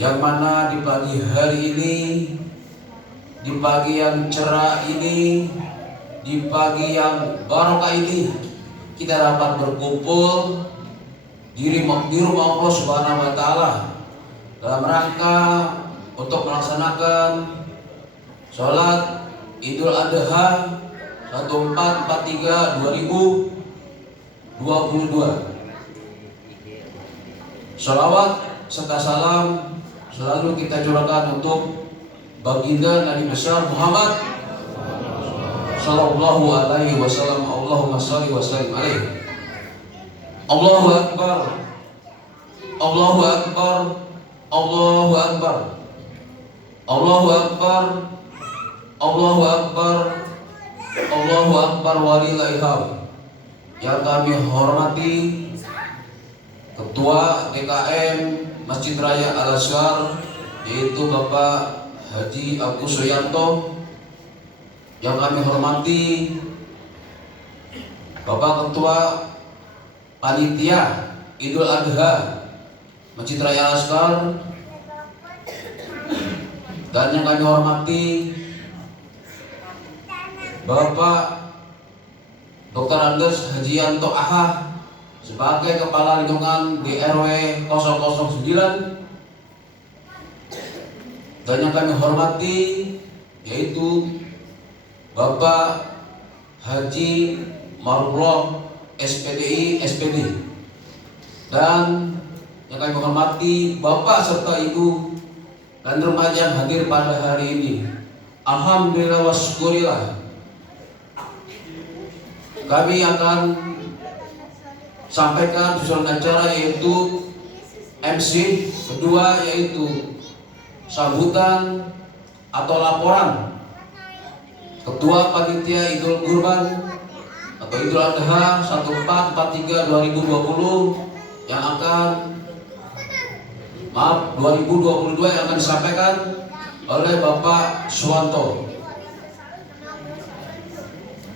yang mana di pagi hari ini, di pagi yang cerah ini, di pagi yang barokah ini, kita dapat berkumpul di rumah Allah Subhanahu wa Ta'ala dalam rangka untuk melaksanakan sholat Idul Adha 1443 2022. Sholawat serta salam selalu kita curahkan untuk baginda Nabi besar Muhammad sallallahu alaihi wasallam. Allahumma shalli wa sallim alaihi. Allahu akbar. Allahu akbar. Allahu akbar. Allahu akbar. Allahu akbar. Allahu akbar walillahil hamd. Yang kami hormati Ketua DKM Masjid Raya Al-Azhar, yaitu Bapak Haji Agus Suyanto. Yang kami hormati Bapak Ketua Panitia Idul Adha Masjid Raya Al-Azhar. Dan yang kami hormati Bapak Dr. Andes Hajianto Aha sebagai Kepala Lingkungan di RW 009. Dan yang kami hormati yaitu Bapak Haji Marullah SPDI SPD. Dan yang kami hormati Bapak serta Ibu dan remaja yang hadir pada hari ini. Alhamdulillah wa syukurillah. Kami akan sampaikan susunan acara yaitu MC, kedua yaitu sambutan atau laporan Ketua Panitia Idul Kurban atau Idul Adha 1443 2020 yang akan 2022 yang akan disampaikan oleh Bapak Suwanto.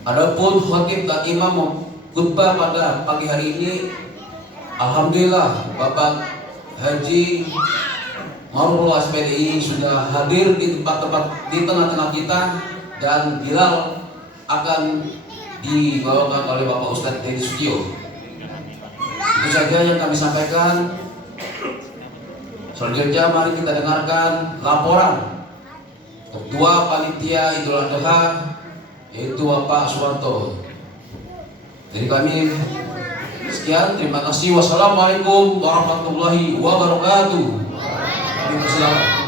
Adapun khotib dan imam khutbah pada pagi hari ini, alhamdulillah Bapak Haji Marullah SPDI sudah hadir di tempat-tempat di tengah-tengah kita, dan Bilal akan dibawakan oleh Bapak Ustadz Dedi Sutio. Itu saja yang kami sampaikan. Selanjutnya mari kita dengarkan laporan Ketua Panitia Idul Adha yaitu Bapak Suwanto. Jadi kami sekian, terima kasih. Wassalamualaikum warahmatullahi wabarakatuh. Waalaikumsalam.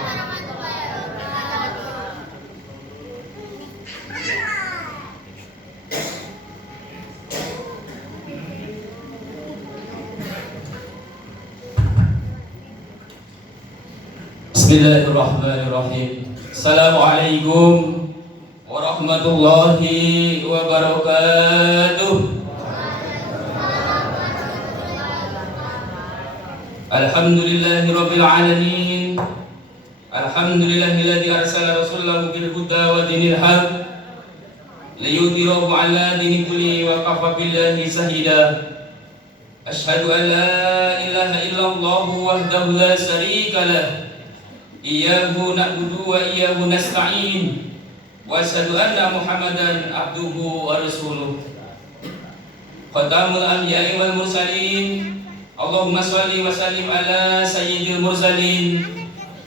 Bismillahirrahmanirrahim. Assalamualaikum warahmatullahi wabarakatuh. Alhamdulillahi rabbil alamin. Alhamdulillahilladzi arsala rasulahu bil huda wa dinil haq liyudhhirahu 'ala dini kulli wa kafa billahi shahida. Asyhadu an la ilaha illallah wahdahu la syarika lah. Iyyahu na'budu wa iyyahu nasta'in. Wa asyhadu anna Muhammadan abduhu wa rasuluh. Khatamul anbiya'i wal mursalin. Allahumma shalli wa sallim ala sayyidil mursalin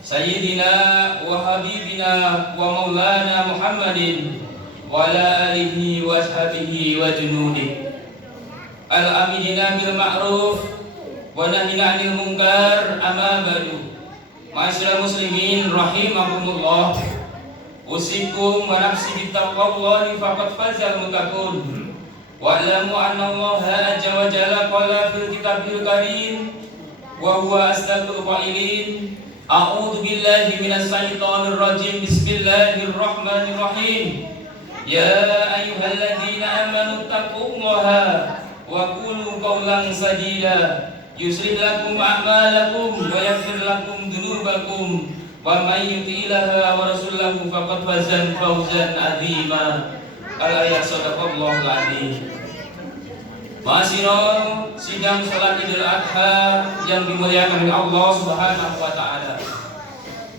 sayyidina wa habibina wa maulana Muhammadin wa ala alihi wa ashabihi wa junudi al-amidina bil ma'ruf wa nahina 'anil munkar. Amma ba'du. Ma'asyiral muslimin rahimakumullah. Usikum wa nafsi bittaqwallahi faqad fazal muttaqun. Wa'lamu anna Allaha azza wa jalla qala fil kitabil karim wa huwa asdaqul qailin. A'udzu billahi minas syaitonir rajim. Bismillahirrahmanirrahim. Ya ayyuhalladzina amanu taqullaha wa qulu qawlan sadida yuslih lakum a'malakum wa yaghfir lakum dzunubakum wa may yuti'illaha wa rasulahu faqad faza fawzan 'azima. Al-ayat sadaqallahul 'azim. Ma'asyiral sidang salat Idul Adha yang dimuliakan oleh Allah Subhanahu wa taala.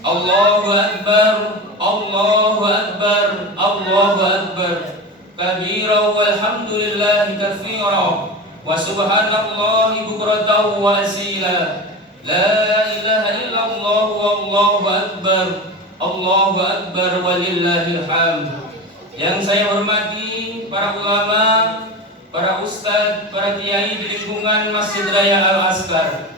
Allahu Akbar, Allahu Akbar, Allahu Akbar. Kabira walhamdulillahi katsira wa subhanallahi bukratan wa asila. La ilaha illallah wallahu akbar. Allahu akbar walillahil hamd. Yang saya hormati para ulama, para ustadz, para kiai di lingkungan Masjid Raya Al-Azkar.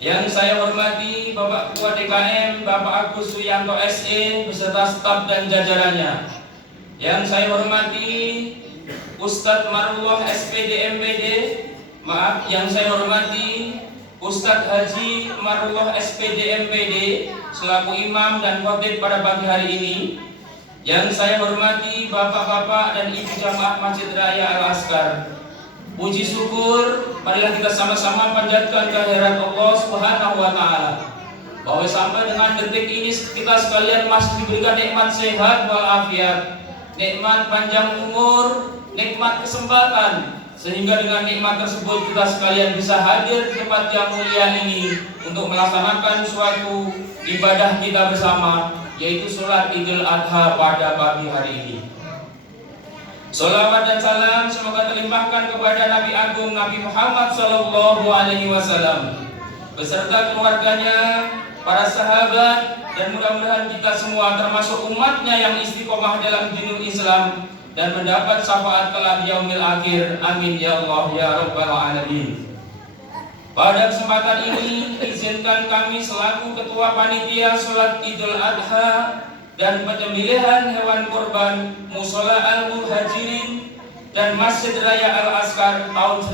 Yang saya hormati Bapak Ketua DKM, Bapak Agus Suyanto SE beserta staf dan jajarannya. Yang saya hormati Ustadz Marullah SPD MPD, yang saya hormati Ustadz Haji Marullah SPD MPD selaku imam dan khotib pada pagi hari ini. Yang saya hormati bapak-bapak dan ibu jamaah Masjid Raya Al-Azkar. Puji syukur, marilah kita sama-sama panjatkan kehadirat Allah Subhanahu wa taala. Bahwa sampai dengan detik ini kita sekalian masih diberikan nikmat sehat walafiat, nikmat panjang umur, nikmat kesempatan, sehingga dengan nikmat tersebut kita sekalian bisa hadir di tempat yang mulia ini untuk melaksanakan suatu ibadah kita bersama, yaitu sholat Idul Adha pada pagi hari ini. Salawat dan salam semoga terlimpahkan kepada Nabi Agung Nabi Muhammad Sallallahu Alaihi Wasallam beserta keluarganya, para sahabat, dan mudah-mudahan kita semua termasuk umatnya yang istiqomah dalam dinul Islam dan mendapat syafaat kelak yaumil akhir. Amin ya Allah ya Rabbal Alamin. Pada kesempatan ini izinkan kami selaku ketua panitia sholat Idul Adha dan penyembelihan hewan kurban Mushola Al-Muhajirin dan Masjid Raya Al-Azkar tahun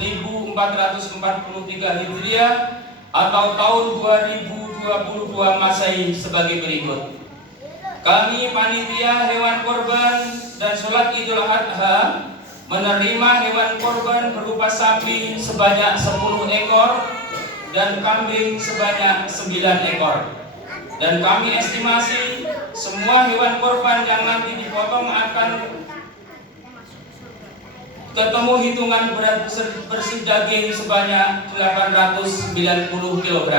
1443 Hijriah atau tahun 2022 Masehi sebagai berikut. Kami panitia hewan kurban dan sholat Idul Adha menerima hewan kurban berupa sapi sebanyak 10 ekor dan kambing sebanyak 9 ekor. Dan kami estimasi semua hewan kurban yang nanti dipotong akan ketemu hitungan berat bersih daging sebanyak 890 kg.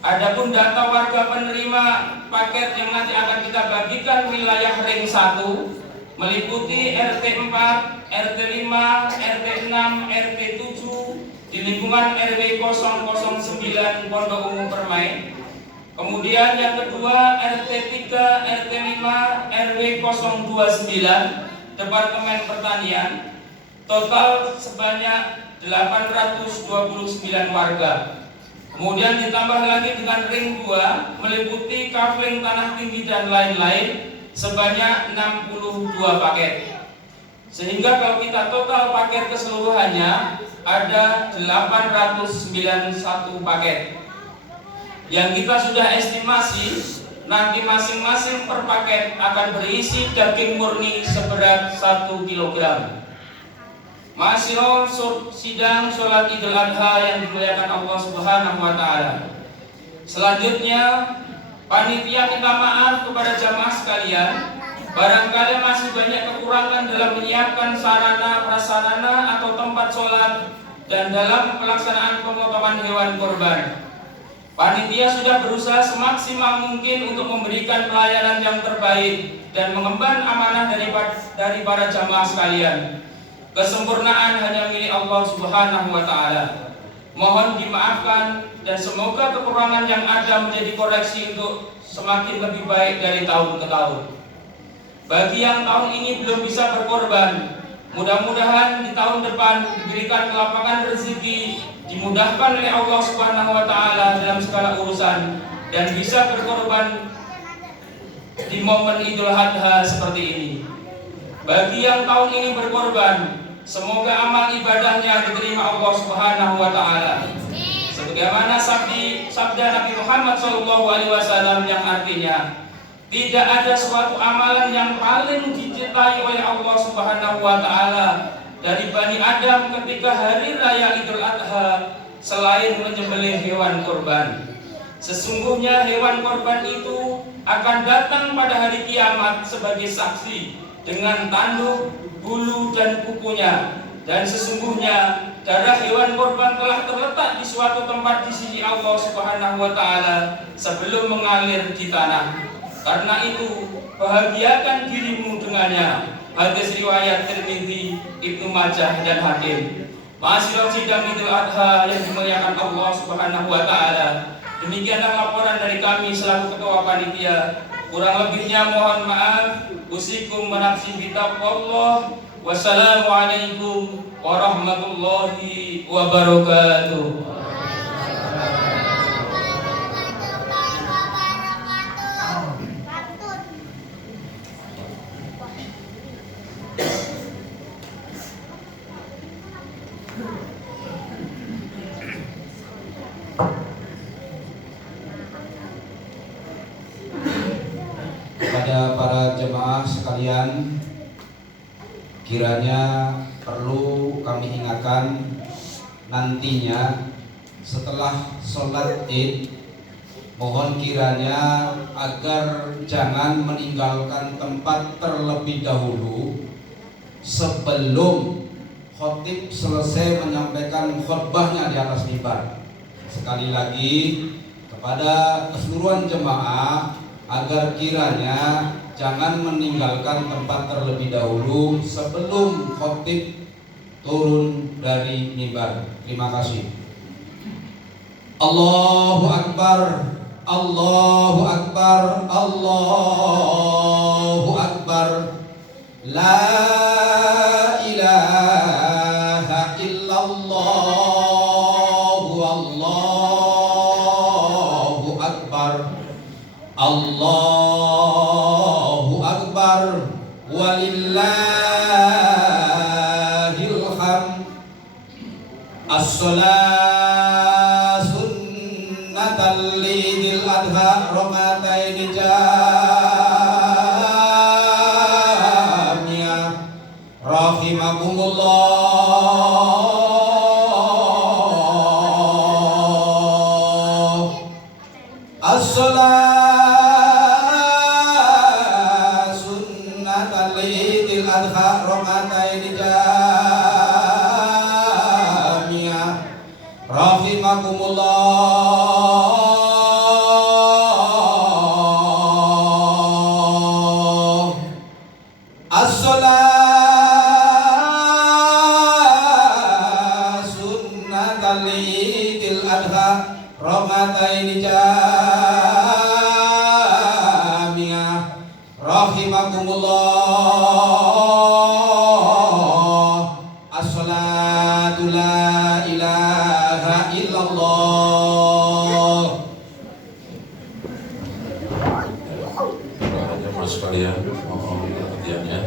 Adapun data warga penerima paket yang nanti akan kita bagikan wilayah ring 1 meliputi RT 4, RT 5, RT 6, RT 7 di lingkungan RW 009 Pondok Ungu Permai. Kemudian yang kedua RT 3, RT 5, RW 029 Departemen Pertanian. Total sebanyak 829 warga. Kemudian ditambah lagi dengan ring 2 meliputi kafling tanah tinggi dan lain-lain sebanyak 62 paket. Sehingga kalau kita total paket keseluruhannya ada 891 paket. Yang kita sudah estimasi nanti masing-masing per paket akan berisi daging murni seberat 1 kg. Masyaallah, sidang sholat Idul Adha yang dimuliakan Allah Subhanahu wa taala. Selanjutnya, panitia minta maaf kepada jamaah sekalian. Barangkali masih banyak kekurangan dalam menyiapkan sarana prasarana atau tempat sholat dan dalam pelaksanaan pemotongan hewan kurban. Panitia sudah berusaha semaksimal mungkin untuk memberikan pelayanan yang terbaik dan mengemban amanah dari para jamaah sekalian. Kesempurnaan hanya milik Allah Subhanahu wa taala. Mohon dimaafkan dan semoga kekurangan yang ada menjadi koreksi untuk semakin lebih baik dari tahun ke tahun. Bagi yang tahun ini belum bisa berkorban, mudah-mudahan di tahun depan diberikan kelapangan rezeki, dimudahkan oleh Allah Subhanahu wa taala dalam segala urusan dan bisa berkorban di momen Idul Adha seperti ini. Bagi yang tahun ini berkorban, semoga amal ibadahnya diterima Allah Subhanahu wa taala. Sebagaimana sabda Nabi Muhammad SAW yang artinya, tidak ada suatu amalan yang paling dicintai oleh Allah Subhanahu wa taala dari Bani Adam ketika hari raya Idul Adha selain menyembelih hewan kurban. Sesungguhnya hewan kurban itu akan datang pada hari kiamat sebagai saksi dengan tanduk, bulu dan kukunya. Dan sesungguhnya darah hewan korban telah terletak di suatu tempat di sisi Allah Subhanahu wa taala sebelum mengalir di tanah. Karena itu, bahagiakan dirimu dengannya. Hadis riwayat Tirmidzi, Ibnu Majah dan Hakim. Ma'asyiral sidang Idul Adha yang dimuliakan Allah Subhanahu wa taala. Demikianlah laporan dari kami selaku ketua panitia. Kurang lebihnya mohon maaf. Usikum wa nafsi bitaqwallah. Wassalamualaikum warahmatullahi wabarakatuh. Kepada para jemaah sekalian, kiranya perlu kami ingatkan nantinya setelah sholat Id, mohon kiranya agar jangan meninggalkan tempat terlebih dahulu sebelum khotib selesai menyampaikan khutbahnya di atas mimbar. Sekali lagi kepada keseluruhan jemaah agar kiranya jangan meninggalkan tempat terlebih dahulu sebelum khotib turun dari mimbar. Terima kasih. Allahu Akbar, Allahu Akbar, Allahu Akbar. La ilaha illallah, Allahu Akbar, Allahu Akbar, walillahil hamd. As-salat sunnatan lidil adha rakatain jamiyah rahimakumullah. As-salat sunnatan lidil adha rakatain jamiyah rahimakumullah. As-salat sunnatan lidil adha rakatain jamiyah rahimakumullah. As-salatu la ilaha illallah. Para jemaah sekalian, mohon perhatiannya.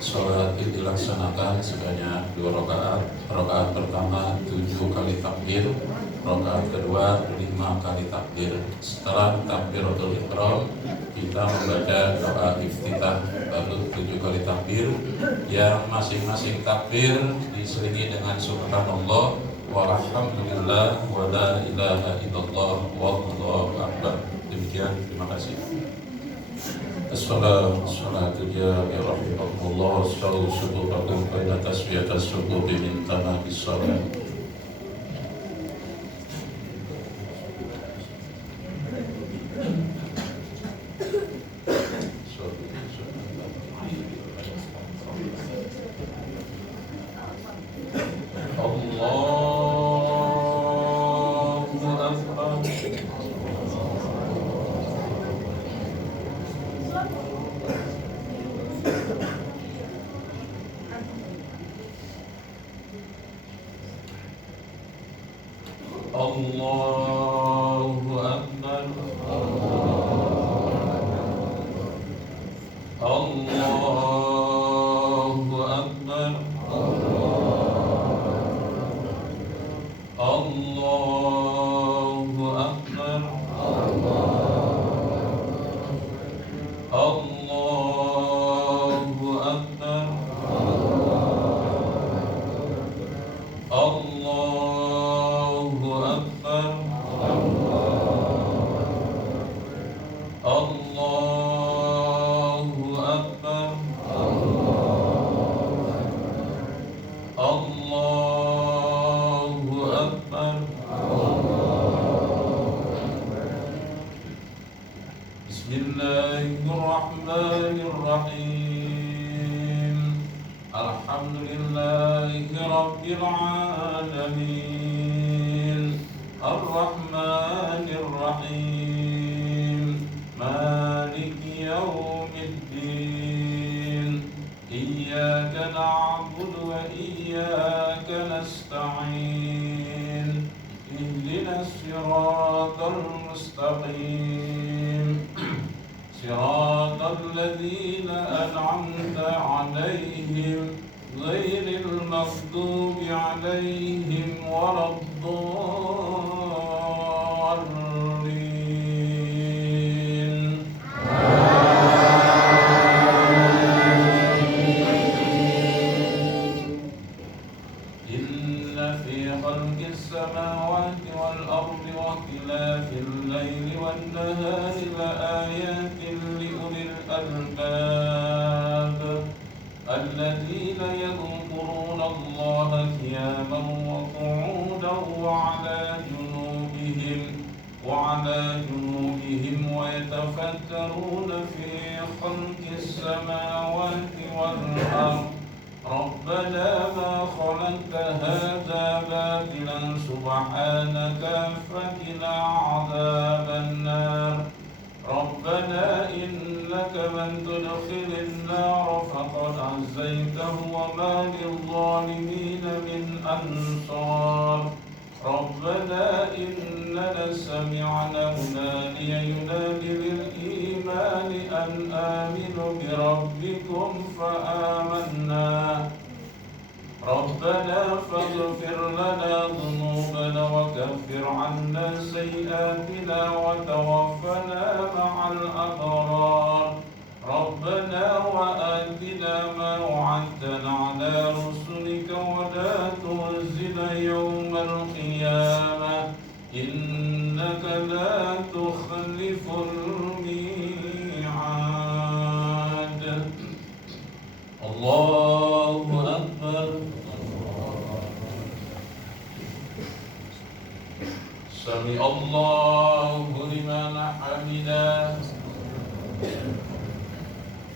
Sholat Id dilaksanakan sebanyak 2 rakaat. Rakaat pertama 7 kali takbir, rakaat kedua 5 kali takbir. Setelah takbiratul ihram, kita membaca doa iftitah baru 7 kali takbir, yang masing-masing takbir diselingi dengan subhanallah walhamdulillah wa la ilaha illallah wallahu akbar. Demikian, terima kasih. As-salatu jami'ah rahimakumullah. Sallu subuhakum baina tasbiyatas subuhi min tamamis salat. Allahu Akbar. Allahu Akbar. Allahu Akbar. Allahu Akbar. Allahu Akbar. Bismillahirrahmanirrahim. Alhamdulillahi rabbil alamin. Ar-Rahmanir-Rahim. Maliki yaumiddin. Iyyaka na'budu wa iyyaka nasta'in. Ihdinas siratal mustaqim. Siratal ladzina an'amta 'alaihim ghairil maghdubi 'alaihim waladdallin. Inna fi khalqis samawati wal ardi wa ikhtilafil laili wan nahari la ayatin li ulil albab alladhina yadhkuruna Allaha qiyaman wa qu'udan wa 'ala junubihim wa yatafakkaruna fi khalqis samawati wal ardi ربنا ما خلقت هذا باطلا سبحانك فقنا عذاب النار ربنا إنك من تدخل النار فقد أخزيته وما للظالمين من أنصار ربنا إننا سمعنا مناديا ينادي للإيمان أن آمنوا بربكم فآمنا ربنا فاغفر لنا ذنوبنا وكفر عنا سيئاتنا وتوفنا مع الأبرار ربنا وآتنا ما وعدتنا على رسلك ولا تخزنا يوم القيامة إنك لا تخلف الميعاد. الله أكبر. سمع الله لمن حمده.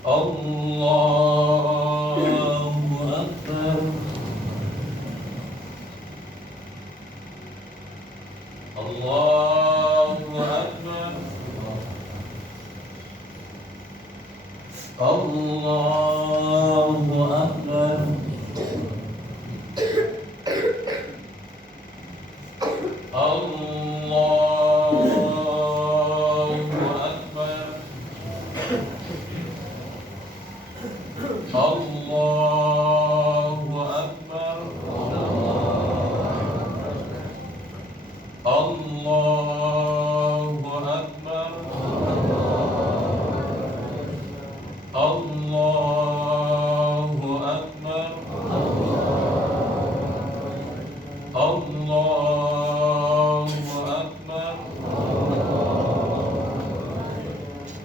الله أكبر. الله أكبر.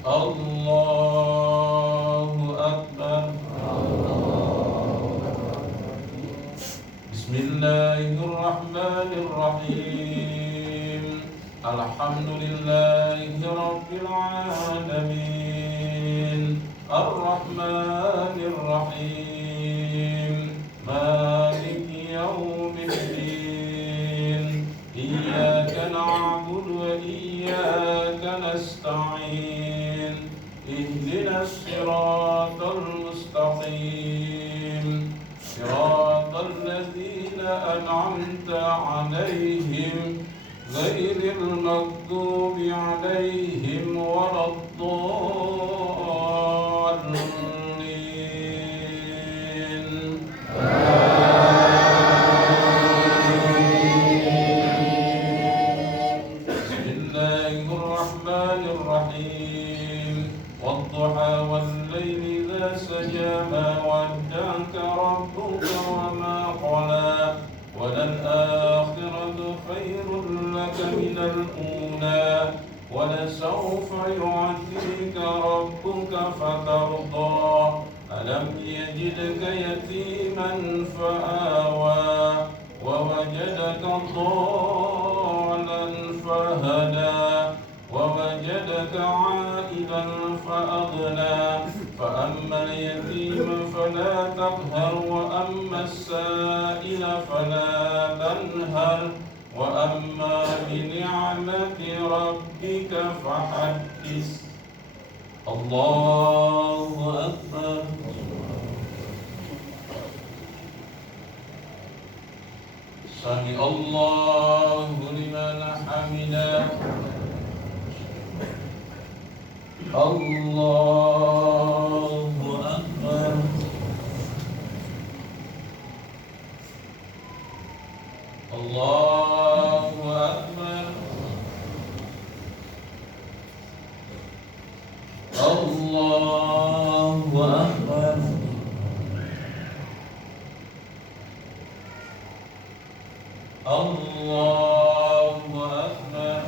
الله أكبر. Bismillahirrahmanirrahim. Alhamdulillahi rabbil alamin. Ar-Rahmanir-Rahim. Maliki yaumiddin. Iyyaka na'budu wa iyyaka nasta'in. Ihdinas siratal mustaqim. Siratal ladzina an'amta 'alaihim ghairil maghdubi 'alaihim waladdallin. Bismillahirrahmanirrahim. Wadduha wal-laili idza saja ma wadda'aka rabbuka wa ma qala وللآخرة خير لك من الأولى ولسوف يعطيك ربك فترضى ألم يجدك يتيما فآوى ووجدك ضالا فهدى ووجدك عائلا فأغنى فأما اليتيم فلا تقهر وأما السائل فلا تنهر وأما بنعمة ربك فحدث. الله أكبر. سمع الله لمن حمده. الله أكبر. الله أكبر. الله أكبر. الله أكبر.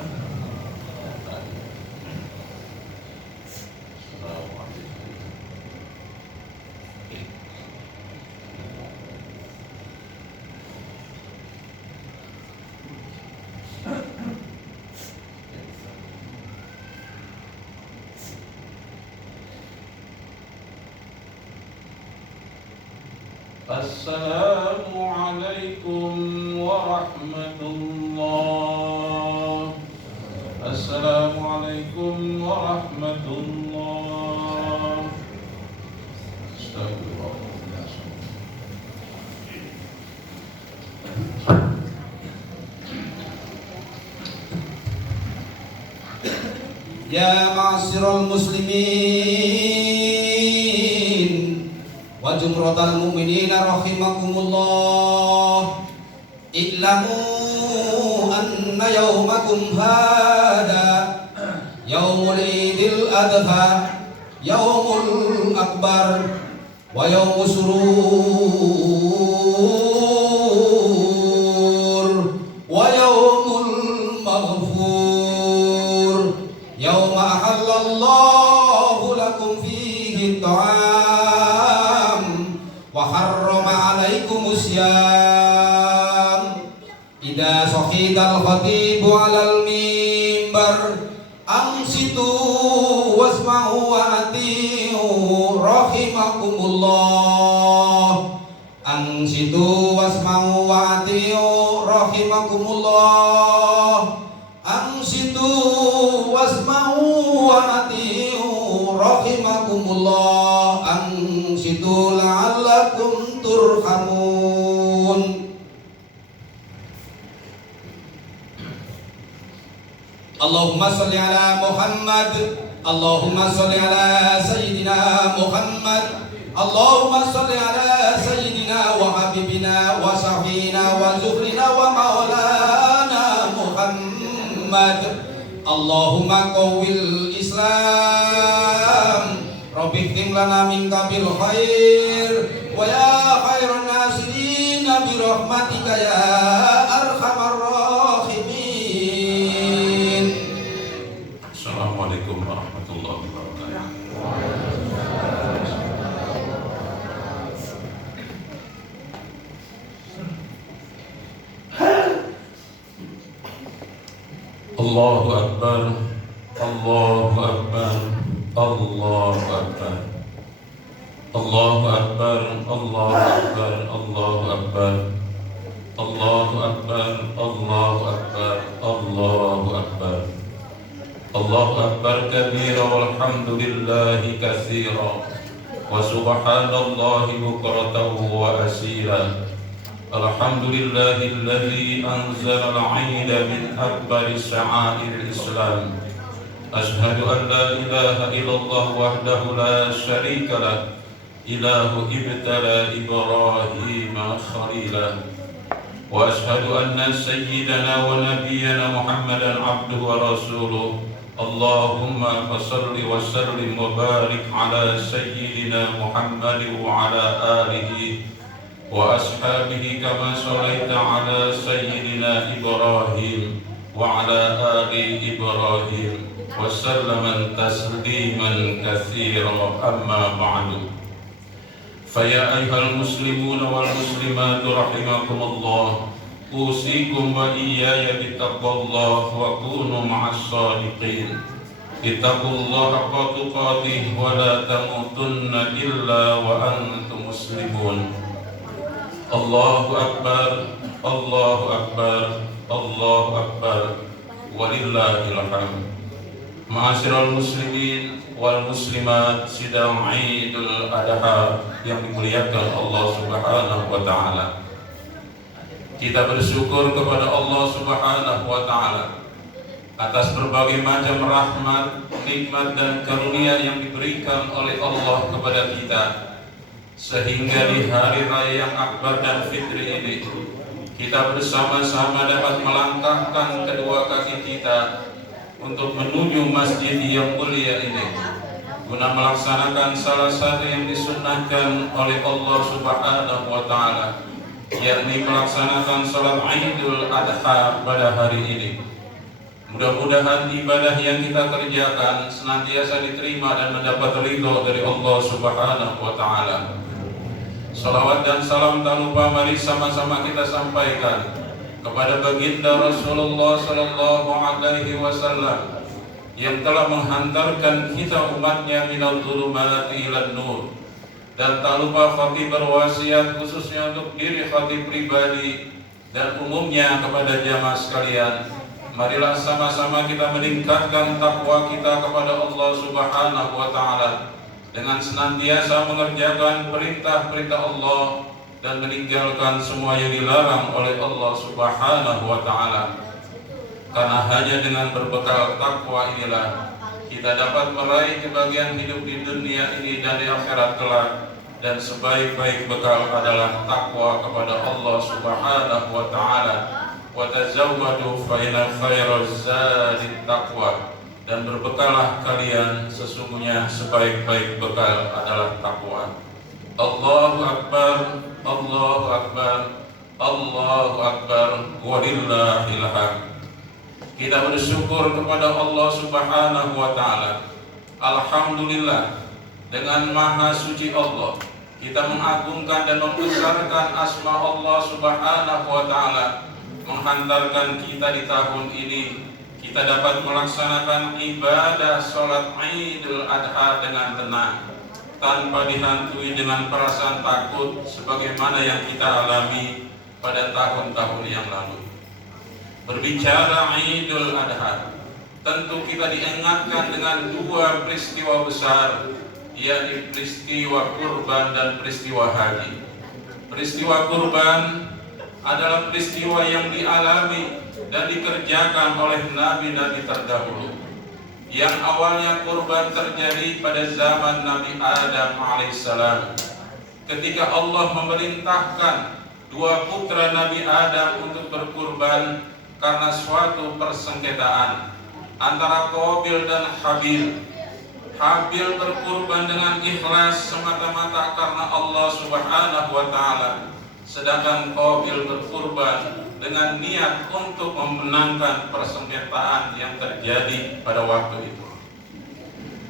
السلام عليكم ورحمة الله. السلام عليكم ورحمة الله. استغفر الله. Ya ma'asyiral muslimin wa jumratal mu'minina rahimakumullah, i'lamu anna yawmakum hada yawmul idil adha yawmul akbar wa yawmus surur wa yawmul maghfur yawma ahallallahu lakum fihi ta'am wa harrama alaikumus syam idza sahidal khatibu alal mimbar amsitu wasma'u wa ati'u rahimakumullah. Ansitu wasma'u wa ati'u rahimakumullah. Ansitu wasma'u wa ati'u rahimakumullah. Ansitu la'allakum turhamun. Allahumma salli ala Muhammad. Allahumma salli ala Sayyidina Muhammad. Allahumma salli ala Sayyidina wa Habibina wa Safina wa Zuhrina wa Maulana Muhammad. Allahumma qawwil Islam. Rabbi khtim lana minka bil khair wa ya khairan nasirin bi rahmatika ya arhamar rahimin. Assalamualaikum warahmatullahi wabarakatuh. Allahu Akbar. Allahu Akbar. Allahu Akbar. Allahu Akbar. Allahu Akbar. Allahu Akbar. Allahu Akbar. Allahu Akbar. Allahu Akbar. Allahu Akbar kabira walhamdulillahi katsira wa subhanallahi bukratan wa asila. Alhamdulillahilladzi anzala al-'aida min akbari sya'airil Islam. Ashhadu an la ilaha illallah wahdahu la syarika lah, ilahu ibtala Ibrahim khalila. Wa ashhadu anna sayyidana wa nabiyyana Muhammadan abduhu wa rasuluh. Allahumma salli wa sallim wa barik ala sayyidina Muhammad wa ala alihi wa ashabihi kama sallaita ala sayyidina Ibrahim wa ala ali Ibrahim wa sallama tasliman katsira, amma ba'du. Faya ayyuhal muslimun wal muslimat rahimakumullah, usikum wa iyaya bittaqwallah wa kunu ma'as shadiqin. Ittaqullaha haqqa tuqatih wa la tamutunna illa wa antum muslimun. Allahu akbar, Allahu akbar, Allahu akbar, walillahil hamd. Ma'asyiral muslimin wal muslimat, sidang Idul Adha yang dimuliakan Allah Subhanahu wa taala. Kita bersyukur kepada Allah Subhanahu wa taala atas berbagai macam rahmat, nikmat dan karunia yang diberikan oleh Allah kepada kita, sehingga di hari raya yang akbar dan fitri ini kita bersama-sama dapat melangkahkan kedua kaki kita untuk menuju masjid yang mulia ini guna melaksanakan salah satu yang disunnahkan oleh Allah Subhanahu wa taala, yakni melaksanakan salat Idul Adha pada hari ini. Mudah-mudahan ibadah yang kita kerjakan senantiasa diterima dan mendapat ridho dari Allah Subhanahu wa taala. Salawat dan salam tak lupa mari sama-sama kita sampaikan kepada baginda Rasulullah sallallahu alaihi wasallam yang telah menghantarkan kita umatnya minal dhulumati ilan nur. Dan tak lupa khatib berwasiat khususnya untuk diri khatib pribadi dan umumnya kepada jamaah sekalian, marilah sama-sama kita meningkatkan takwa kita kepada Allah Subhanahu wa taala dengan senantiasa mengerjakan perintah-perintah Allah dan meninggalkan semua yang dilarang oleh Allah Subhanahu wa taala. Karena hanya dengan berbekal takwa inilah kita dapat meraih kebahagiaan hidup di dunia ini dan di akhirat kelak, dan sebaik-baik bekal adalah takwa kepada Allah Subhanahu wa taala. Wa tazawwadu fa inna khairaz zadi taqwa, dan berbekalah kalian, sesungguhnya sebaik-baik bekal adalah takwa. Allahu akbar, Allahu akbar, Allahu akbar, walillahil hamd. Kita bersyukur kepada Allah Subhanahu wa taala. Alhamdulillah, dengan maha suci Allah kita mengagungkan dan membesarkan asma Allah Subhanahu wa taala, menghantarkan kita di tahun ini kita dapat melaksanakan ibadah salat Idul Adha dengan tenang, tanpa dihantui dengan perasaan takut sebagaimana yang kita alami pada tahun-tahun yang lalu. Berbicara Idul Adha, tentu kita diingatkan dengan dua peristiwa besar, yakni peristiwa kurban dan peristiwa haji. Peristiwa kurban adalah peristiwa yang dialami dan dikerjakan oleh nabi-nabi terdahulu. Yang awalnya kurban terjadi pada zaman Nabi Adam alaihissalam, ketika Allah memerintahkan dua putra Nabi Adam untuk berkurban karena suatu persengketaan antara Qabil dan Habil. Habil berkurban dengan ikhlas semata-mata karena Allah Subhanahu wa taala, sedangkan Qabil berkurban dengan niat untuk memenangkan persengketaan yang terjadi pada waktu itu.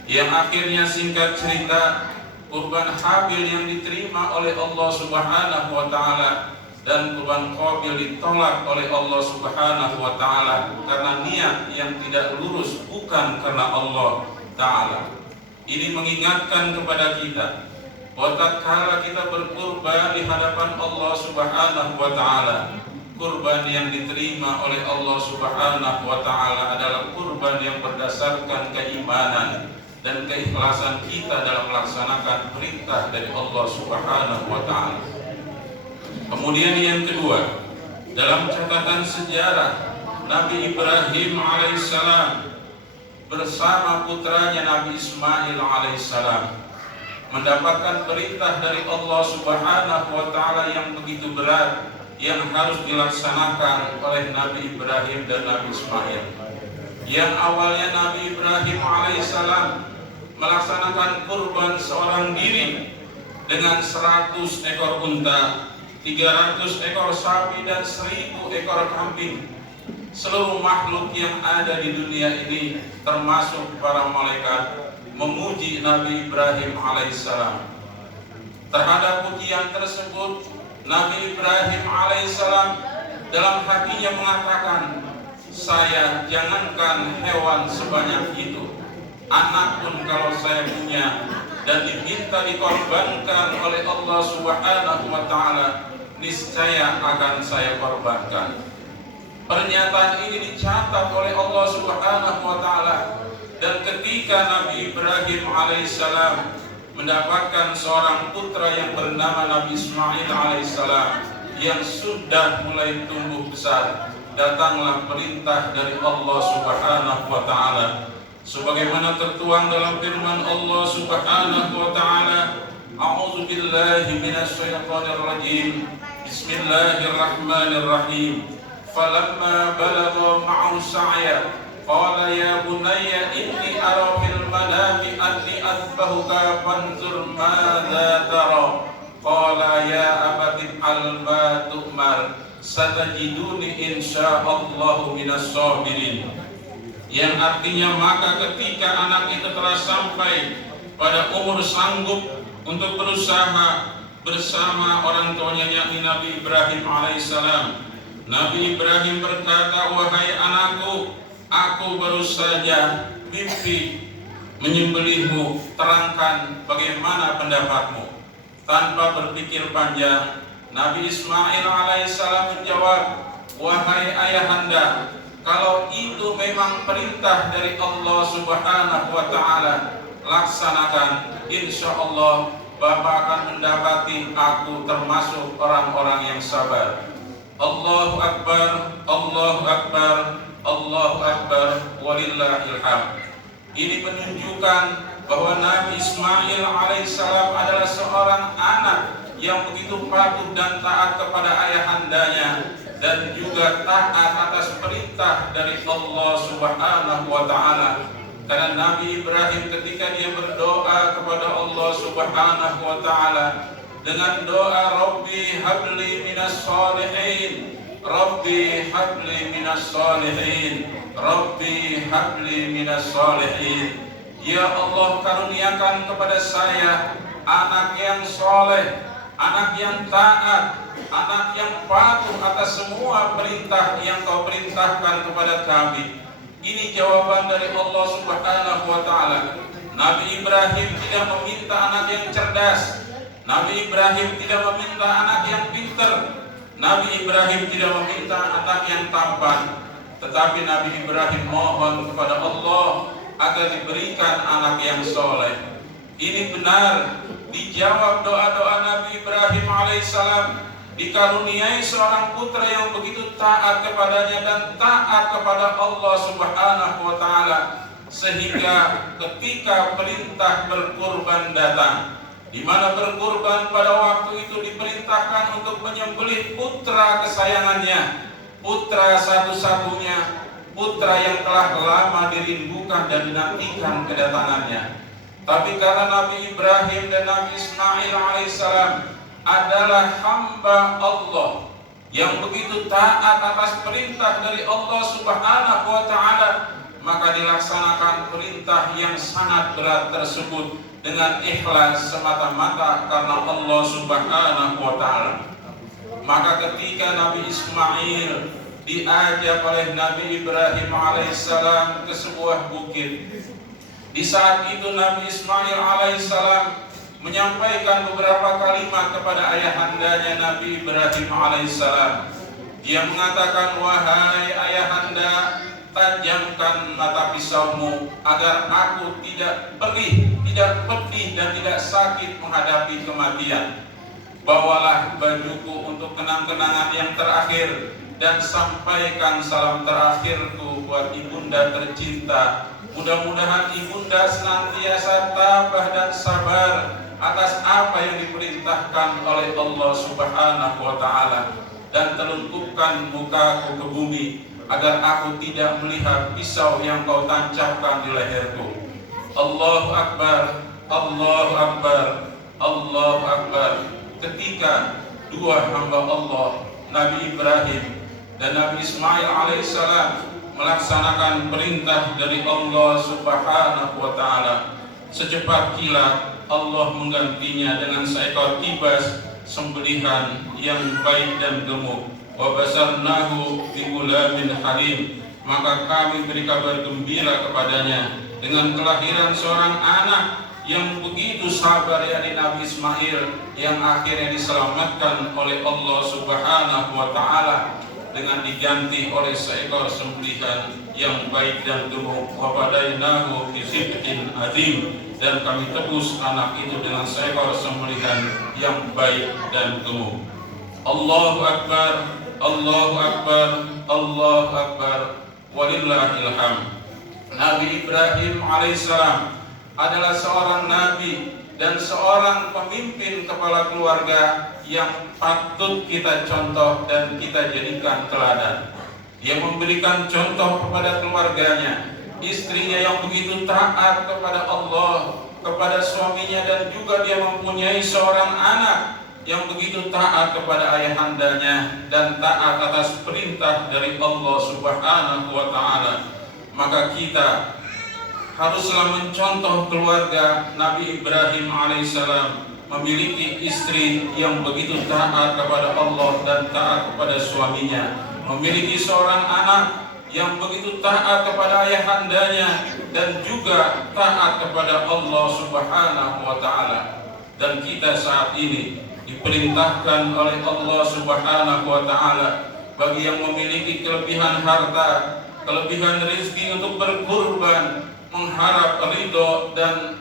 Yang akhirnya singkat cerita, kurban Habil yang diterima oleh Allah Subhanahu wa taala dan kurban Qabil ditolak oleh Allah Subhanahu wa taala karena niat yang tidak lurus, bukan karena Allah taala. Ini mengingatkan kepada kita bahwa tatkala kita berkurban di hadapan Allah Subhanahu wa taala, kurban yang diterima oleh Allah Subhanahu wa taala adalah kurban yang berdasarkan keimanan dan keikhlasan kita dalam melaksanakan perintah dari Allah Subhanahu wa taala. Kemudian yang kedua, dalam catatan sejarah, Nabi Ibrahim alaihissalam bersama putranya Nabi Ismail alaihissalam mendapatkan perintah dari Allah Subhanahu wa taala yang begitu berat yang harus dilaksanakan oleh Nabi Ibrahim dan Nabi Ismail. Yang awalnya Nabi Ibrahim alaihissalam melaksanakan kurban seorang diri dengan 100 ekor unta, 300 ekor sapi dan 1000 ekor kambing. Seluruh makhluk yang ada di dunia ini termasuk para malaikat memuji Nabi Ibrahim alaihissalam. Terhadap pujian tersebut, Nabi Ibrahim alaihissalam dalam hatinya mengatakan, saya jangankan hewan sebanyak itu, anak pun kalau saya punya dan diminta dikorbankan oleh Allah Subhanahu wa Ta'ala, niscaya akan saya korbankan. Pernyataan ini dicatat oleh Allah Subhanahu wa Ta'ala. Dan ketika Nabi Ibrahim alaihissalam mendapatkan seorang putra yang bernama Nabi Ismail alaihissalam yang sudah mulai tumbuh besar, datanglah perintah dari Allah Subhanahu wa Ta'ala sebagaimana tertuang dalam firman Allah Subhanahu wa Ta'ala, A'udzu billahi minasyaitonir rajim. Bismillahirrahmanirrahim. Falamma balagha ma'ahu sa'ya qala ya bunayya inni ara fil manami anni azbahuka fanzur madza tara. Qala ya abati al ma tu'mar satajiduni insyaallahu minas sabirin. Yang artinya maka ketika anak itu telah sampai pada umur sanggup untuk berusaha bersama orang tuanya yakni Nabi Ibrahim alaihissalam, Nabi Ibrahim berkata, wahai anakku, aku baru saja mimpi menyembelihmu, terangkan bagaimana pendapatmu. Tanpa berpikir panjang, Nabi Ismail alaihissalam menjawab, wahai ayahanda, kalau itu memang perintah dari Allah Subhanahu wa Ta'ala, laksanakan. Insya Allah Bapak akan mendapati aku termasuk orang-orang yang sabar. Allahu Akbar, Allahu Akbar, Allahu Akbar, walillahil hamd. Ini menunjukkan bahwa Nabi Ismail alaihissalam adalah seorang anak yang begitu patuh dan taat kepada ayahandanya, dan juga taat atas perintah dari Allah Subhanahu wa Ta'ala. Karena Nabi Ibrahim ketika dia berdoa kepada Allah Subhanahu wa Ta'ala dengan doa Rabbi habli minas sholihin, Rabbi habli minas sholihin, Rabbi habli minas sholihin, ya Allah karuniakan kepada saya anak yang soleh, anak yang taat, anak yang patuh atas semua perintah yang Kau perintahkan kepada kami. Ini jawaban dari Allah Subhanahu wa Ta'ala. Nabi Ibrahim tidak meminta anak yang cerdas, Nabi Ibrahim tidak meminta anak yang pintar, Nabi Ibrahim tidak meminta anak yang tampan, tetapi Nabi Ibrahim mohon kepada Allah agar diberikan anak yang soleh. Ini benar, dijawab doa-doa Nabi Ibrahim alaihissalam, dikaruniai seorang putra yang begitu taat kepadanya dan taat kepada Allah Subhanahu wa Ta'ala, sehingga ketika perintah berkurban datang, di mana berkurban pada waktu itu diperintahkan untuk menyembelih putra kesayangannya, putra satu-satunya, putra yang telah lama dirindukan dan dinantikan kedatangannya. Tapi karena Nabi Ibrahim dan Nabi Ismail alaihissalam adalah hamba Allah yang begitu taat atas perintah dari Allah Subhanahu wa Ta'ala, maka dilaksanakan perintah yang sangat berat tersebut dengan ikhlas semata-mata karena Allah Subhanahu wa Ta'ala. Maka ketika Nabi Ismail diajak oleh Nabi Ibrahim alaihissalam ke sebuah bukit, di saat itu Nabi Ismail alaihissalam menyampaikan beberapa kalimat kepada ayahandanya Nabi Ibrahim alaihissalam. Dia mengatakan, wahai ayahanda, tajamkan mata pisaumu agar aku tidak perih, tidak pedih dan tidak sakit menghadapi kematian. Bawalah bajuku untuk kenang-kenangan yang terakhir dan sampaikan salam terakhirku buat ibunda tercinta. Mudah-mudahan ibunda senantiasa tabah dan sabar atas apa yang diperintahkan oleh Allah Subhanahu wa Ta'ala, dan telungkupkan mukaku ke bumi agar aku tidak melihat pisau yang Kau tancapkan di leherku. Allahu Akbar, Allahu Akbar, Allahu Akbar. Ketika dua hamba Allah, Nabi Ibrahim dan Nabi Ismail alaihissalam melaksanakan perintah dari Allah Subhanahu wa Ta'ala, secepat kilat Allah menggantinya dengan seekor kibas sembelihan yang baik dan gemuk. Wa basarnahu bi gulamin halim. maka kami beri kabar gembira kepadanya dengan kelahiran seorang anak yang begitu sabar, yakni Nabi Ismail, yang akhirnya diselamatkan oleh Allah Subhanahu wa Ta'ala dengan diganti oleh seekor sembelihan yang baik dan gemuk. Wa fadainahu bi dzibhin adzim, dan kami tebus anak itu dengan seekor sembelihan yang baik dan gemuk. Allahu Akbar, Allahu Akbar, Allahu Akbar, walillahil hamd. Nabi Ibrahim alaihissalam adalah seorang nabi dan seorang pemimpin kepala keluarga yang patut kita contoh dan kita jadikan teladan. Dia memberikan contoh kepada keluarganya, istrinya yang begitu taat kepada Allah, kepada suaminya, dan juga dia mempunyai seorang anak yang begitu taat kepada ayahandanya dan taat atas perintah dari Allah Subhanahu wa Ta'ala. Maka kita haruslah mencontoh keluarga Nabi Ibrahim alaihissalam, memiliki istri yang begitu taat kepada Allah dan taat kepada suaminya, memiliki seorang anak yang begitu taat kepada ayahandanya dan juga taat kepada Allah Subhanahu wa Ta'ala. Dan kita saat ini diperintahkan oleh Allah Subhanahu wa Ta'ala bagi yang memiliki kelebihan harta, kelebihan rezeki untuk berkurban, mengharap ridho dan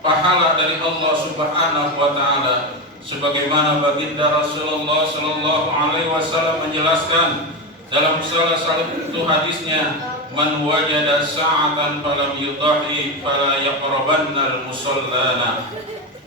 pahala dari Allah Subhanahu wa Ta'ala, sebagaimana baginda Rasulullah sallallahu alaihi wasallam menjelaskan dalam salah satu hadisnya, man wajada sa'atan falam yudhi fala yaqrabanna al-musallana.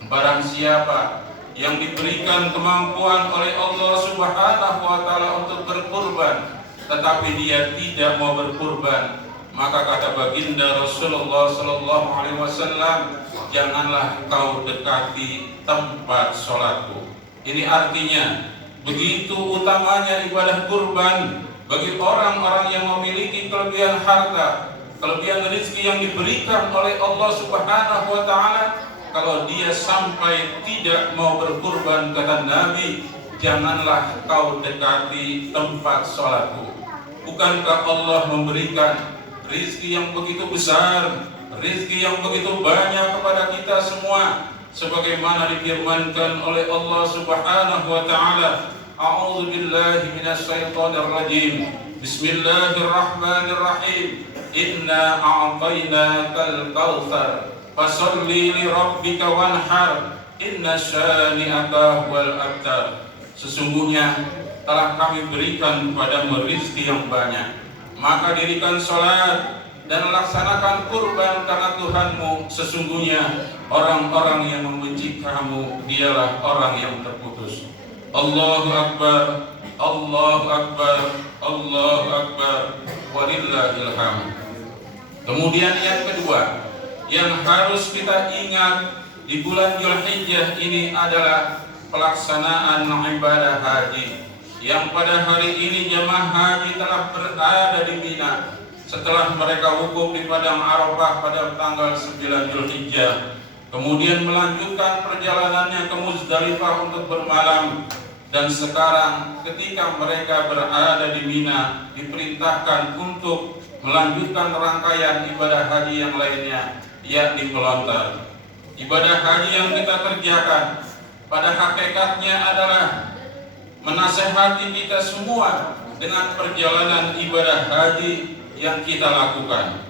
Barang siapa yang diberikan kemampuan oleh Allah Subhanahu wa Ta'ala untuk berkurban tetapi dia tidak mau berkurban, maka kata baginda Rasulullah sallallahu alaihi wasallam, janganlah kau dekati tempat sholatku. Ini artinya begitu utamanya ibadah kurban bagi orang-orang yang memiliki kelebihan harta, kelebihan rezeki yang diberikan oleh Allah Subhanahu wa Ta'ala. Kalau dia sampai tidak mau berkurban, kata Nabi, janganlah kau dekati tempat sholatku. Bukankah Allah memberikan rizki yang begitu besar, rizki yang begitu banyak kepada kita semua, sebagaimana difirmankan oleh Allah Subhanahu wa Ta'ala, a'udzu billahi minasyaitonir rajim, bismillahirrahmanirrahim, inna a'tainakal kautsar fasholli li rabbika wanhar, inna syani'aka wal abtar. Sesungguhnya telah kami berikan kepadamu rizki yang banyak, maka dirikan sholat dan laksanakan kurban karena Tuhanmu. Sesungguhnya orang-orang yang membenci kamu dialah orang yang terputus. Allahu Akbar, Allahu Akbar, Allahu Akbar, walillahil hamd. Kemudian yang kedua yang harus kita ingat di bulan Dzulhijjah ini adalah pelaksanaan ibadah haji, yang pada hari ini jemaah haji telah berada di Mina setelah mereka wukuf di padang Arafah pada tanggal 9 Dzulhijjah, kemudian melanjutkan perjalanannya ke Muzdalifah untuk bermalam. Dan sekarang ketika mereka berada di Mina, diperintahkan untuk melanjutkan rangkaian ibadah haji yang lainnya, yakni melontar. Ibadah haji yang kita kerjakan pada hakikatnya adalah menasehati kita semua dengan perjalanan ibadah haji yang kita lakukan.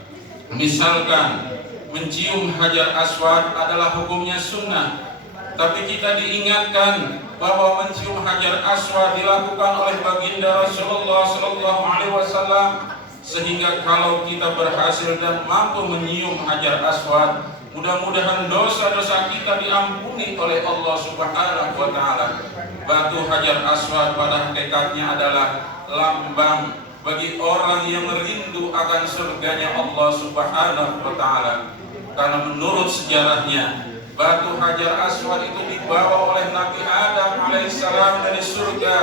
Misalkan mencium Hajar Aswad adalah hukumnya sunnah, tapi kita diingatkan bahwa mencium Hajar Aswad dilakukan oleh baginda Rasulullah sallallahu alaihi wasallam, sehingga kalau kita berhasil dan mampu menyium Hajar Aswad, mudah-mudahan dosa-dosa kita diampuni oleh Allah Subhanahu wa Ta'ala. Batu Hajar Aswad pada hakikatnya adalah lambang bagi orang yang rindu akan surganya Allah Subhanahu wa Ta'ala. Karena menurut sejarahnya, batu Hajar Aswad itu dibawa oleh Nabi Adam alaihissalam dari surga.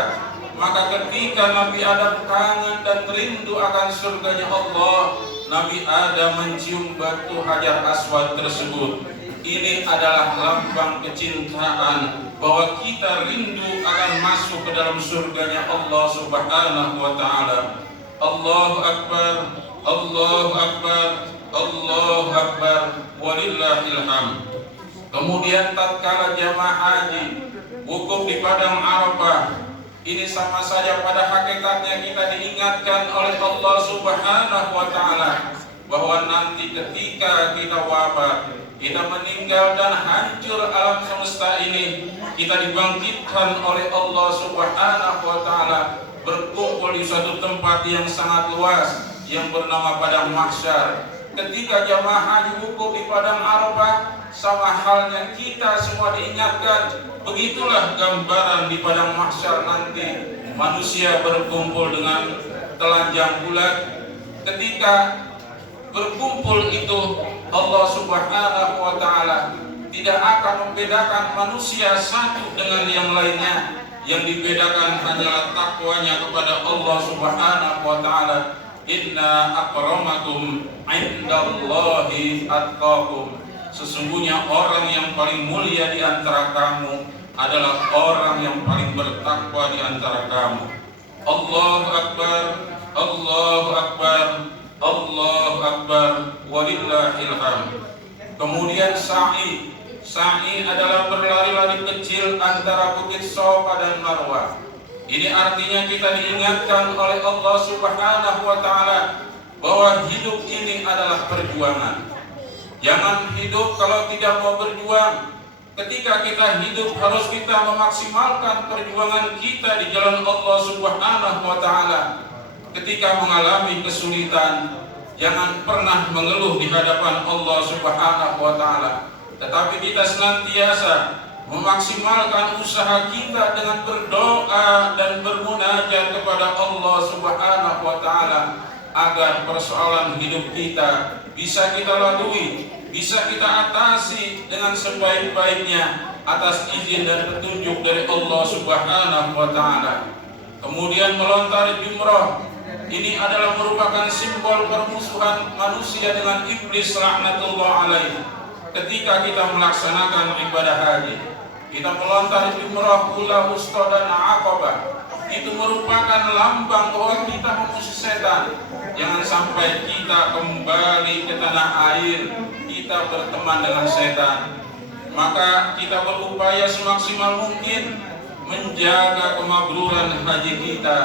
Maka ketika Nabi Adam kangen dan rindu akan surganya Allah, Nabi Adam mencium batu Hajar Aswad tersebut. Ini adalah lambang kecintaan bahwa kita rindu akan masuk ke dalam surganya Allah Subhanahu wa Ta'ala. Allahu Akbar, Allahu Akbar, Allahu Akbar, walillahil hamd. Kemudian tatkala jamaah haji wukuf di padang Arafah, ini sama saja pada hakikatnya kita diingatkan oleh Allah Subhanahu wa taala bahwa nanti ketika kita wafat, kita meninggal dan hancur alam semesta ini, kita dibangkitkan oleh Allah Subhanahu wa taala berkumpul di suatu tempat yang sangat luas yang bernama padang mahsyar. Ketika jamaah haji wukuf di padang Arafah, sama halnya kita semua diingatkan, begitulah gambaran di padang mahsyar nanti. Manusia berkumpul dengan telanjang bulat. Ketika berkumpul itu, Allah Subhanahu wa taala tidak akan membedakan manusia satu dengan yang lainnya. Yang dibedakan hanyalah takwanya kepada Allah Subhanahu wa taala. Inna akramakum indallahi atqakum. Sesungguhnya orang yang paling mulia di antara kamu adalah orang yang paling bertakwa di antara kamu. Allahu Akbar, Allahu Akbar, Allahu Akbar, walillahil hamd. Kemudian sa'i. Sa'i adalah berlari-lari kecil antara Bukit Safa dan Marwah. Ini artinya kita diingatkan oleh Allah Subhanahu wa taala bahwa hidup ini adalah perjuangan. Jangan hidup kalau tidak mau berjuang. Ketika kita hidup harus kita memaksimalkan perjuangan kita di jalan Allah Subhanahu wa taala. Ketika mengalami kesulitan, jangan pernah mengeluh di hadapan Allah Subhanahu wa taala, tetapi kita senantiasa memaksimalkan usaha kita dengan berdoa dan bermunajat kepada Allah Subhanahu wa taala agar persoalan hidup kita bisa kita lalui, bisa kita atasi dengan sebaik-baiknya atas izin dan petunjuk dari Allah Subhanahu wa taala. Kemudian melontar jumrah. Ini adalah merupakan simbol permusuhan manusia dengan iblis laknatullah alaih. Ketika kita melaksanakan ibadah haji, kita melontar jumrah, ula, wusta dan aqabah, itu merupakan lambang bahwa kita memusuhi setan. Jangan sampai kita kembali ke tanah air, kita berteman dengan setan. Maka kita berupaya semaksimal mungkin menjaga kemakruran haji kita,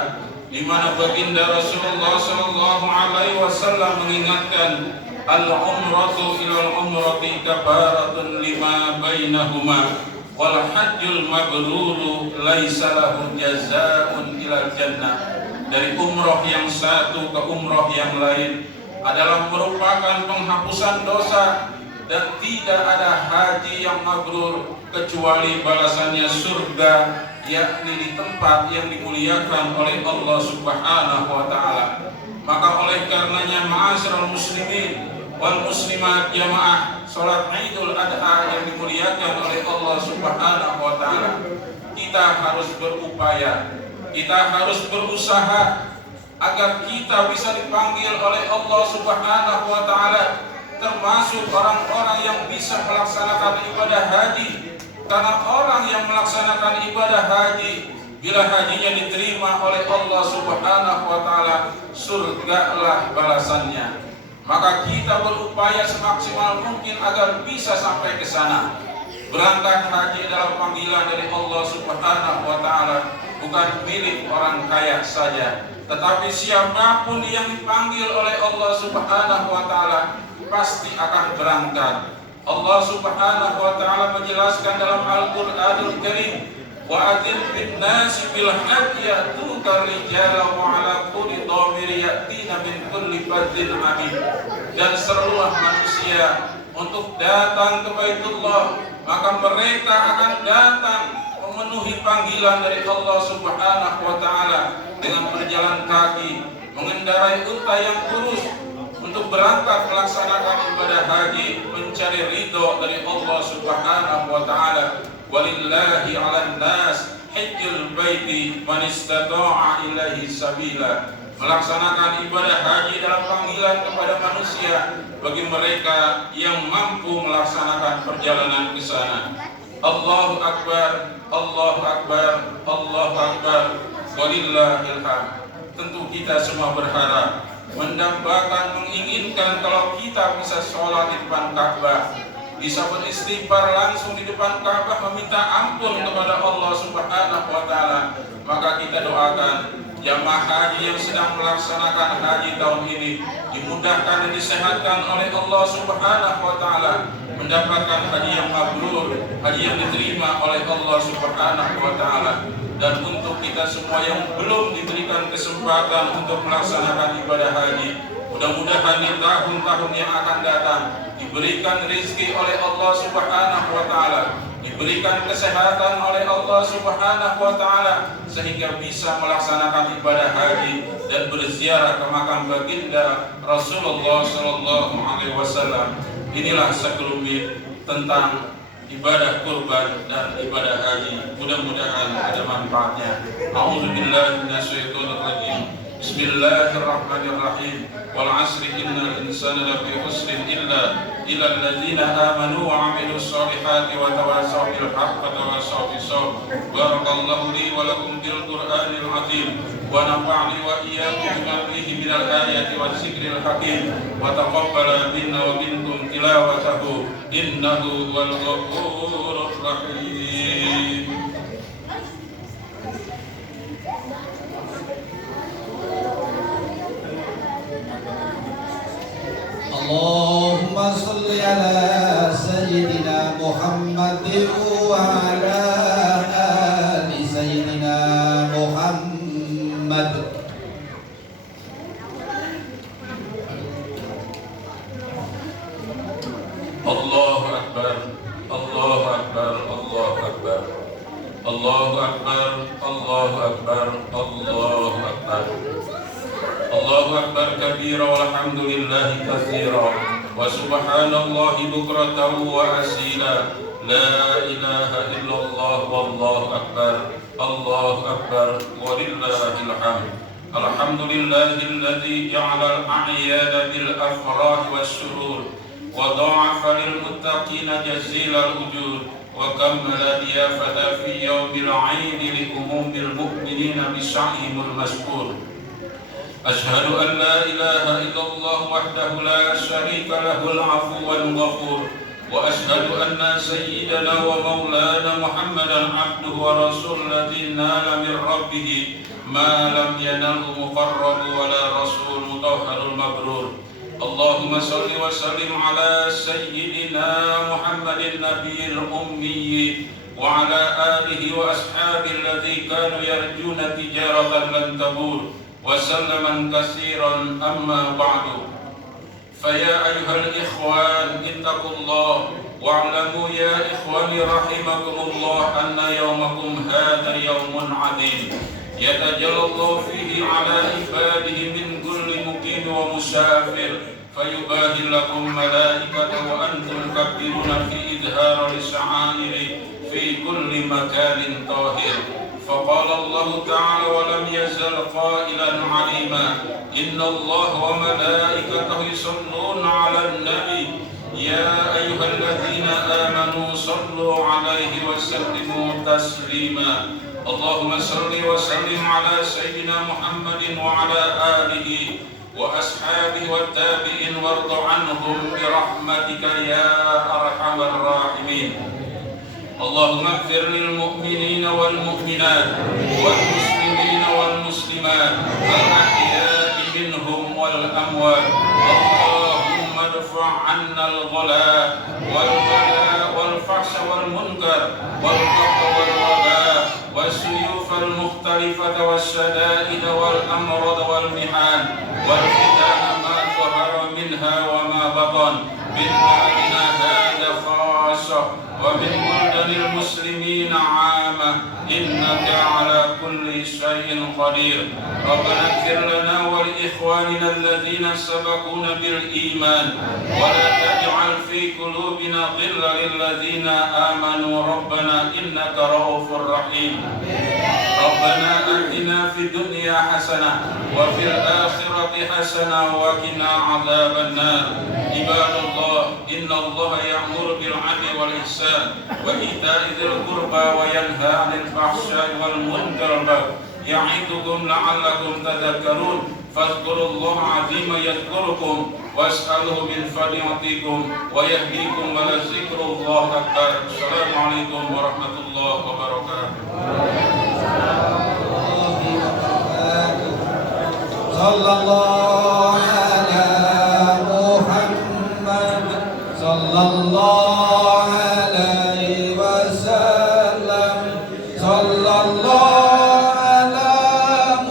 di mana baginda Rasulullah sallallahu alaihi wasallam mengingatkan, al-umratu ilal umrati kafaratun lima bainahuma wal hajjul mabruru laisa lahu jazaa'un ilal jannah. Dari umroh yang satu ke umroh yang lain adalah merupakan penghapusan dosa, dan tidak ada haji yang mabrur kecuali balasannya surga, yakni di tempat yang dimuliakan oleh Allah Subhanahu wa taala. Maka oleh karenanya ma'asyiral muslimin wal muslimat jamaah salat Idul Adha yang dimuliakan oleh Allah Subhanahu wa taala, kita harus berupaya, kita harus berusaha agar kita bisa dipanggil oleh Allah Subhanahu wa taala termasuk orang-orang yang bisa melaksanakan ibadah haji. Karena orang yang melaksanakan ibadah haji, bila hajinya diterima oleh Allah Subhanahu wa taala, surgalah balasannya. Maka kita berupaya semaksimal mungkin agar bisa sampai ke sana. Berangkat haji adalah panggilan dari Allah Subhanahu wa taala, bukan milik orang kaya saja, tetapi siapapun yang dipanggil oleh Allah Subhanahu wa taala pasti akan berangkat. Allah Subhanahu wa taala menjelaskan dalam Al-Qur'anul Karim, wa adzin bin nasi bil hajji ya'tuka rijala wa 'ala kulli dhamir ya'tina min kulli fajjin 'amim. Dan serulah manusia untuk datang ke Baitullah, maka mereka akan datang memenuhi panggilan dari Allah Subhanahu wa taala dengan berjalan kaki, mengendarai unta yang kurus untuk berangkat melaksanakan ibadah haji, mencari ridho dari Allah Subhanahu wa taala. Walillahi 'alan nas hajjul baiti man istata'a ilaihi sabila. Melaksanakan ibadah haji dalam panggilan kepada manusia bagi mereka yang mampu melaksanakan perjalanan ke sana. Allahu Akbar, Allahu Akbar, Allahu Akbar, walillahil hamd. tentu kita semua berharap, mendambakan, menginginkan kalau kita bisa sholat di depan Ka'bah, bisa beristighfar langsung di depan Ka'bah, meminta ampun kepada Allah Subhanahu wa Ta'ala. Maka kita doakan jamaah haji yang sedang melaksanakan haji tahun ini dimudahkan dan disehatkan oleh Allah Subhanahu wa Ta'ala, mendapatkan haji yang mabrur, haji yang diterima oleh Allah Subhanahu wa Ta'ala. Dan untuk kita semua yang belum diberikan kesempatan untuk melaksanakan ibadah haji, mudah-mudahan di tahun-tahun yang akan datang diberikan rezeki oleh Allah Subhanahu wa Ta'ala, diberikan kesehatan oleh Allah Subhanahu wa Ta'ala, sehingga bisa melaksanakan ibadah haji dan berziarah ke makam baginda Rasulullah sallallahu alaihi wasallam. Inilah sekelumit tentang ibadah kurban dan ibadah haji. Mudah-mudahan ada manfaatnya. A'udzubillahi minasyaitonir rajim. Bismillahirrahmanirrahim. Wal 'asri innal insana lafi khusrin illa alladzina amanu wa 'amilus solihati wa tawassaw bil haqqi wa tawassaw bis sabr. Barakallahu li wa lakum bil Qur'anil 'azim wa nafa'ani wa iyyakum bima fihi minal ayati wa dzikril hakim wa taqabbala minna wa minkum tilawatahu innahu wal ghafurur rahim. Allahumma salli ala Sayyidina Muhammad wa ala ali Sayyidina Muhammad. Allahu Akbar, Allahu Akbar, Allahu Akbar, Allahu Akbar, Allahu Akbar, Allahu Akbar. Allahu Akbar kabira walhamdulillahi katsira wa subhanallahi bukratan wa asila. La ilaha illallah wallahu akbar. Allahu akbar walillahil hamd. Alhamdulillahilladzi ja'ala al-a'yada bil afrah wasyurur wa dha'afa lil muttaqina jazilal ujur wa kammala diyafata fi yawmil 'aid li umumil mu'minina bi sa'imul mashkur. Ashhadu an la ilaha illallah wahdahu la syarika lahul afuwal ghafur wa ashhadu anna sayyidana wa maulana Muhammadan abduhu wa rasul ladzi nala min rabbih ma lam yanalhu muqarrab wa la rasul mutahharul mabrur. Allahumma salli wa sallim ala sayyidina Muhammadin nabiyil ummi wa ala alihi wa ashabihi alladzi kanu yarjuna tijaratan lan tabur وسلما كثيرا أما بعد فيا أيها الإخوان اتقوا الله واعلموا يا إخواني رحمكم الله أن يومكم هذا يوم عظيم يتجلى الله فيه على عباده من كل مقيم ومسافر فيباهي لكم ملائكته وأنتم تكبرون في إظهار الشعائر في كل مكان طاهر. فقال الله تعالى ولم يزل قائلا عليما إن الله وملائكته يصلون على النبي يا أيها الذين آمنوا صلوا عليه وسلموا تسليما. اللهم صل وسلم على سيدنا محمد وعلى آله وأصحابه والتابعين وارض عنهم برحمتك يا أرحم الراحمين. اللهم اغفر للمؤمنين والمؤمنات والمسلمين والمسلمات الأحياء منهم والأموات. اللهم ادفع عنا الغلاء والبلاء والفحش والمنكر والفقر والوباء والسيوف المختلفة والشدائد والأمراض والمحن والفتن ما ظهر منها وما بطن بلادنا هذا خاصة ومن بلدان المسلمين عامة إنك على كل شيء قدير. ربنا اغفر لنا ولإخواننا الذين سبقونا بالإيمان ولا تجعل في قلوبنا غلا للذين آمنوا ربنا إنك رؤوف رحيم. ربنا آتنا في الدنيا حسنة وفي الآخرة حسنة وقنا عذاب النار. عباد الله إن الله يأمر بالعدل والإحسان وإيتاء ذي القربى وينهى عن الفحشاء والمنكر والبغي يعظكم لعلكم تذكرون فاذكروا الله عظيما يذكركم واسأله من فضل يعطيكم ويهديكم ولذكر الله أكبر. السلام عليكم ورحمة الله وبركاته. صلى الله على محمد صلى الله عليه وسلم صلى الله على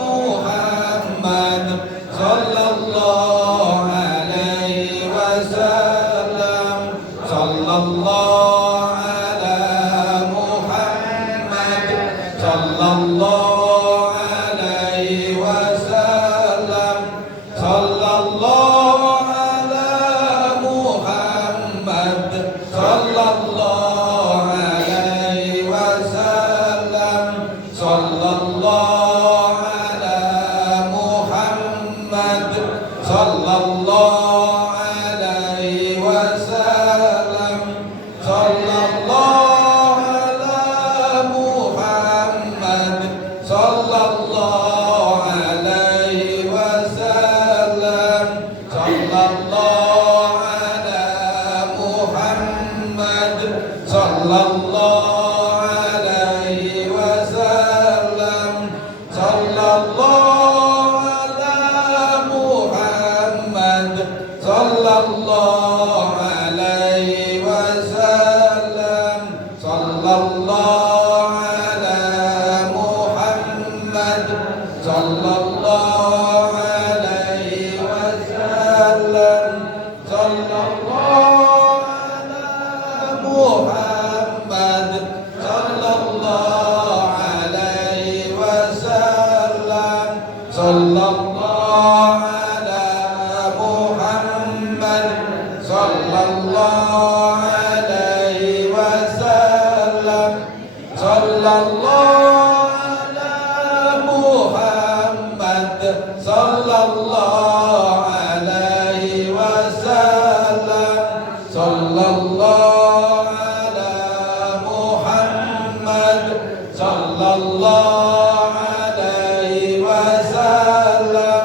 محمد صلى الله عليه وسلم صلى الله على محمد صلى الله عليه وسلم صلى الله على محمد صلى الله عليه وسلم صلى الله على محمد صلى الله عليه وسلم صلى الله على محمد صلى الله عليه وسلم صلى الله على محمد صلى الله عليه وسلم صلى الله على محمد صلى الله عليه وسلم صلى الله على محمد صلى الله عليه وسلم صلى الله على محمد صلى الله عليه وسلم صلى الله على محمد صلى الله عليه وسلم صلى الله على محمد صلى الله عليه وسلم صلى الله على محمد صلى الله عليه وسلم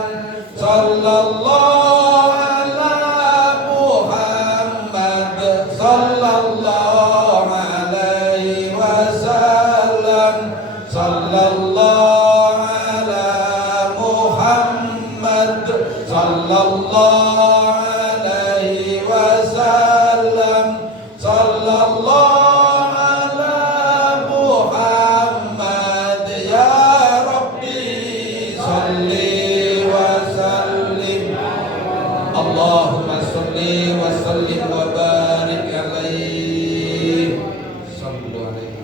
صلى الله على محمد صلى الله عليه وسلم صلى الله على محمد صلى الله عليه وسلم صلى الله على محمد يا ربي صل وسلم اللهم صل وسلم وبارك عليه صلوا عليه